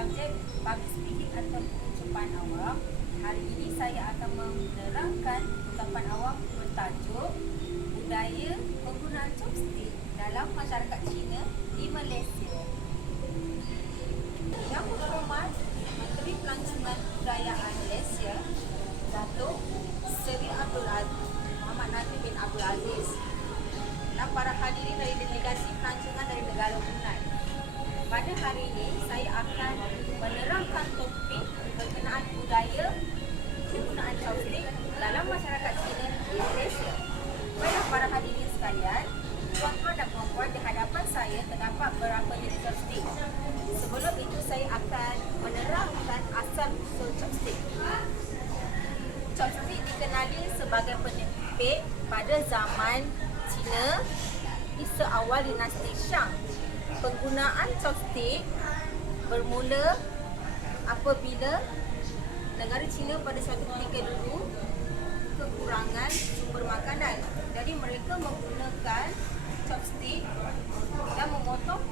subjek public speaking atau pengucapan awam. Hari ini saya akan menerangkan ucapan awam bertajuk budaya penggunaan chopstick dalam masyarakat Cina di Malaysia. Yang Berhormat Menteri Pelancongan Kebudayaan Malaysia, Datuk Seri Abdul Aziz Muhammad Nazir bin Abdul Aziz, dan para hadirin dari delegasi pelancongan dari negara Brunei. Pada hari ini saya akan menerangkan topik berkenaan budaya penggunaan chopstick dalam masyarakat Cina di Malaysia. Baiklah para hadirin sekalian, tuan-tuan dan puan-puan, di hadapan saya terdapat beberapa jenis chopstick. Sebelum itu saya akan menerangkan asal-usul chopstick. Chopstick dikenali sebagai penyempit pada zaman Cina di seawal dinasti Shang. Penggunaan chopstick bermula apabila negara Cina pada suatu ketika dulu kekurangan sumber makanan. Jadi mereka menggunakan chopstick dan memotong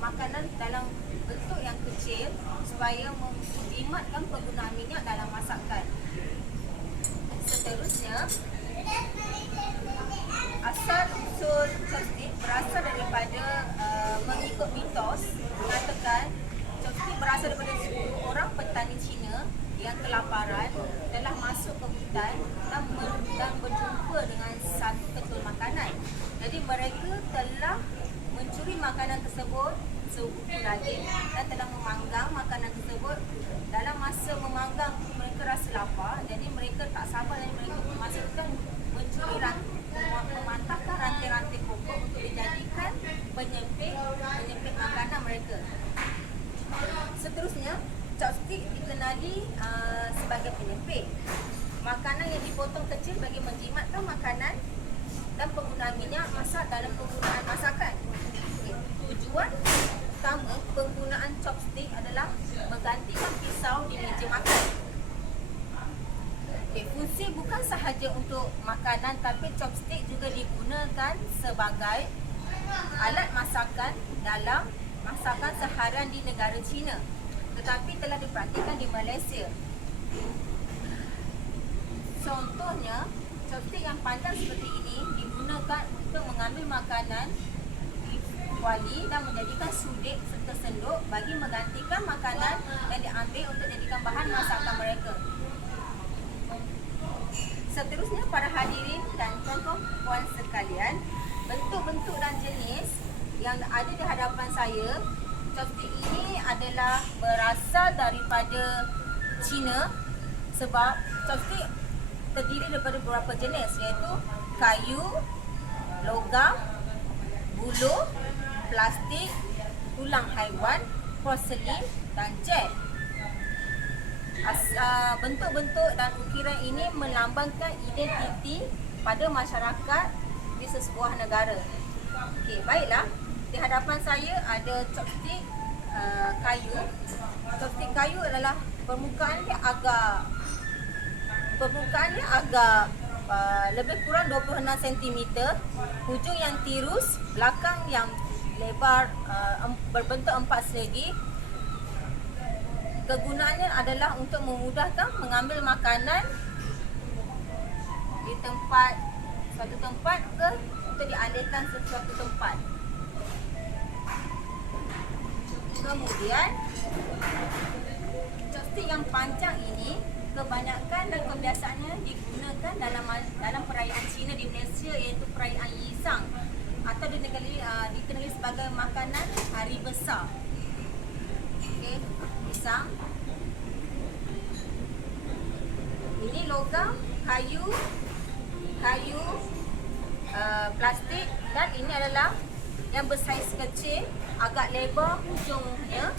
makanan dalam bentuk yang kecil supaya menghematkan penggunaan minyak dalam masakan. Seterusnya, asal usul chopstick berasal daripada mengikut mitos mengatakan chopstick berasal daripada 10 orang petani Cina yang kelaparan telah masuk ke hutan dan berjumpa dengan satu ketul makanan. Jadi mereka telah mencuri makanan tersebut seukuh daging dan telah memanggang makanan tersebut. Dalam masa memanggang mereka rasa lapar, jadi mereka tak sabar dan mereka memasukkan mencuri memantahkan rantai-rantai pokok untuk dijadikan penyempit makanan mereka. Seterusnya, chopstick dikenali sebagai penyempit. Makanan yang dipotong kecil bagi menjimatkan makanan dan penggunaan minyak masak dalam penggunaan masakan. Tujuan utama penggunaan chopstick adalah menggantikan pisau di meja makan. Fungsi bukan sahaja untuk makanan, tapi chopstick juga digunakan sebagai alat masakan dalam masakan seharian di negara Cina, tetapi telah dipraktikkan di Malaysia. Contohnya, chopstick yang panjang seperti ini digunakan untuk mengambil makanan kuali dan menjadikan sudik serta senduk bagi menggantikan makanan yang diambil untuk jadikan bahan masakan mereka. Seterusnya, para hadirin dan tuan-tuan sekalian, bentuk-bentuk dan jenis yang ada di hadapan saya, chopstick ini adalah berasal daripada Cina sebab chopstick terdiri daripada beberapa jenis, iaitu kayu, logam, buluh, plastik, tulang haiwan, porselin dan jet. Bentuk-bentuk dan ukiran ini melambangkan identiti pada masyarakat di sesebuah negara. Okey, baiklah. Di hadapan saya ada chopstick kayu. Chopstick kayu adalah permukaannya agak lebih kurang 26 cm, hujung yang tirus, belakang yang lebar, berbentuk empat segi. Kegunaannya adalah untuk memudahkan mengambil makanan di suatu tempat ke untuk dialihkan ke suatu tempat. Kemudian, chopstick yang panjang ini kebanyakan dan kebiasaannya digunakan dalam perayaan Cina di Malaysia, iaitu perayaan Yisang atau dikenali sebagai makanan hari besar. Okey, Yisang. Ini logam, kayu, plastik, dan ini adalah yang bersaiz kecil, agak lebar hujungnya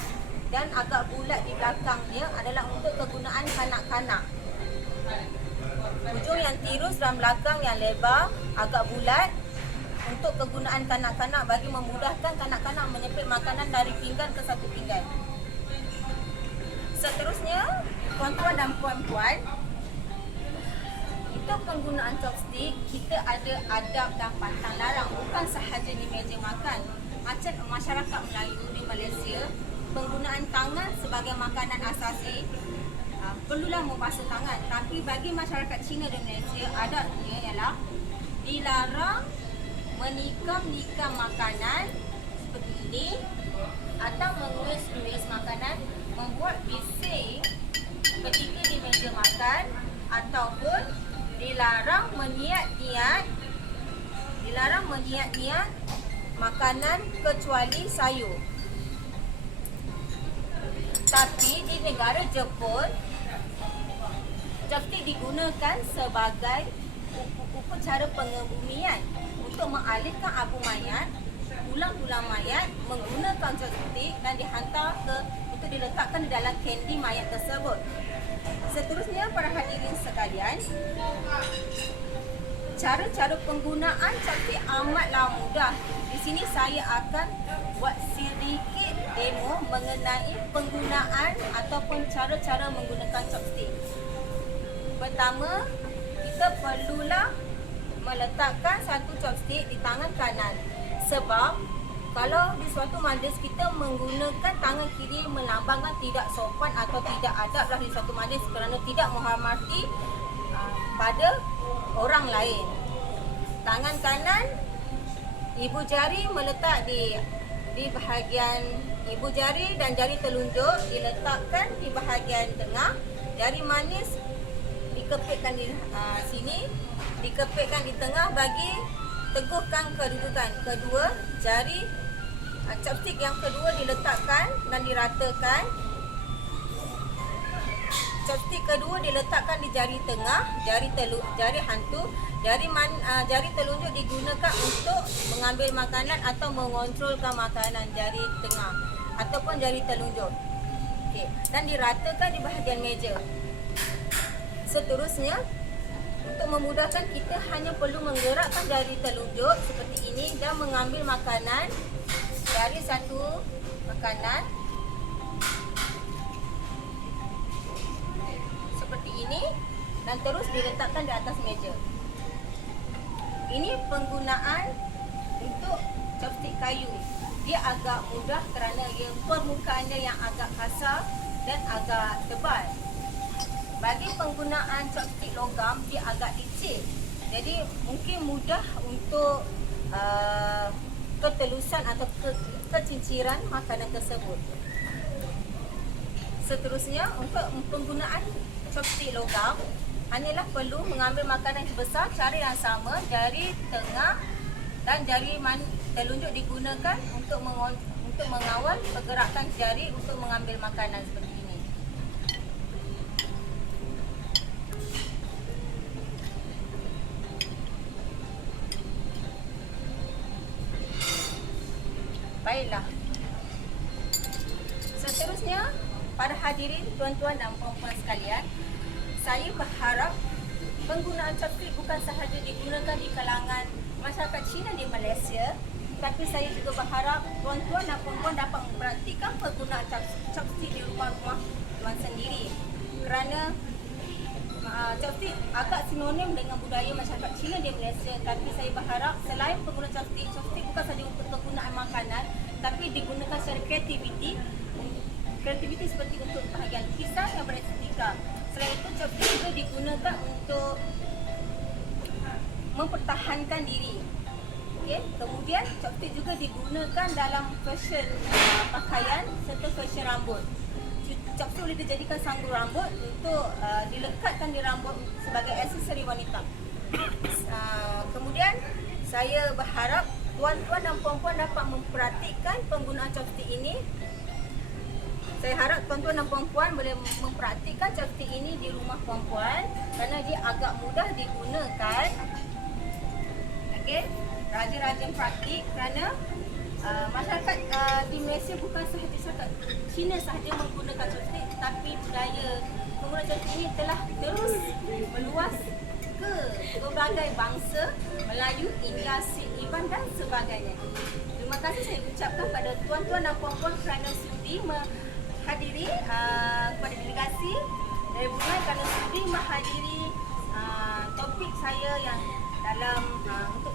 dan agak bulat di belakangnya adalah untuk kegunaan kanak-kanak. Hujung yang tirus dan belakang yang lebar, agak bulat untuk kegunaan kanak-kanak bagi memudahkan kanak-kanak menyepit makanan dari pinggan ke satu pinggan. Seterusnya, tuan-tuan dan puan-puan, untuk penggunaan chopstick, kita ada adab dan pantang larang, bukan sahaja di meja makan. Macam masyarakat Melayu di Malaysia, penggunaan tangan sebagai makanan asasi, perlulah membasuh tangan. Tapi bagi masyarakat Cina dan Malaysia, adatnya ialah dilarang menikam-nikam makanan seperti ini atau menguis-uis makanan, membuat bising ketika di meja makan, ataupun dilarang meniat-niat makanan kecuali sayur. Tapi di negara Jepun, chopstick digunakan sebagai upacara pengebumian untuk mengalihkan abu mayat, tulang-tulang mayat menggunakan chopstick dan dihantar untuk diletakkan di dalam kendi mayat tersebut. Seterusnya, para hadirin sekalian, cara-cara penggunaan chopstick amatlah mudah. Di sini saya akan buat sedikit demo mengenai penggunaan ataupun cara-cara menggunakan chopstick. Pertama, kita perlulah meletakkan satu chopstick di tangan kanan. Sebab kalau di suatu majlis kita menggunakan tangan kiri melambangkan tidak sopan atau tidak adablah di suatu majlis kerana tidak menghormati pada orang lain. Tangan kanan, ibu jari meletak di bahagian ibu jari dan jari telunjuk diletakkan di bahagian tengah. Jari manis dikepitkan di sini, dikepitkan di tengah bagi teguhkan kedudukan. Kedua, jari chopstick yang kedua diletakkan dan diratakan. Chopstick kedua diletakkan di jari tengah, jari hantu. Jari telunjuk digunakan untuk mengambil makanan atau mengontrolkan makanan, jari tengah ataupun jari telunjuk. Okey, dan diratakan di bahagian meja. Seterusnya, untuk memudahkan, kita hanya perlu menggerakkan jari telunjuk seperti ini dan mengambil makanan dari satu makanan seperti ini dan terus diletakkan di atas meja. Ini penggunaan untuk chopstick kayu. Dia agak mudah kerana permukaannya yang agak kasar dan agak tebal. Bagi penggunaan chopstick logam, dia agak licin. Jadi mungkin mudah untuk ketelusan atau kecinciran makanan tersebut. Seterusnya, untuk penggunaan chopstick logam, hanyalah perlu mengambil makanan yang besar, cara yang sama, jari tengah dan jari telunjuk digunakan untuk mengawal pergerakan jari untuk mengambil makanan seperti ini. Baiklah. Seterusnya, para hadirin, tuan-tuan dan puan-puan sekalian, saya berharap penggunaan chopstick bukan sahaja digunakan di kalangan masyarakat Cina di Malaysia, tapi saya juga berharap tuan-tuan dan puan-puan dapat mempraktikkan penggunaan chopstick di rumah-rumah tuan sendiri. Kerana chopstick agak sinonim dengan budaya masyarakat Cina di Malaysia, tapi saya berharap selain penggunaan chopstick bukan sahaja untuk penggunaan makanan, tapi digunakan secara kreativiti seperti untuk bahagian kisah yang berestetika. Selain itu, chopstick juga digunakan untuk mempertahankan diri. Okay. Kemudian, chopstick juga digunakan dalam fashion pakaian serta fashion rambut. Chopstick boleh dijadikan sanggul rambut untuk dilekatkan di rambut sebagai aksesori wanita. Kemudian, saya berharap tuan-tuan dan puan-puan dapat mempraktikkan penggunaan chopstick ini. Saya harap tuan-tuan dan puan-puan boleh mempraktikkan chopstick ini di rumah puan-puan kerana dia agak mudah digunakan. Okey, rajin-rajin praktik kerana masyarakat di Malaysia bukan sahaja Cina sahaja menggunakan chopstick, tapi budaya penggunaan chopstick ini telah terus meluas ke berbagai bangsa, Melayu, India, Sikh, Iban dan sebagainya. Terima kasih saya ucapkan pada tuan-tuan dan puan-puan kerana sudi menghadiri kepada delegasi dari Brunei kerana sudi menghadiri topik saya yang dalam untuk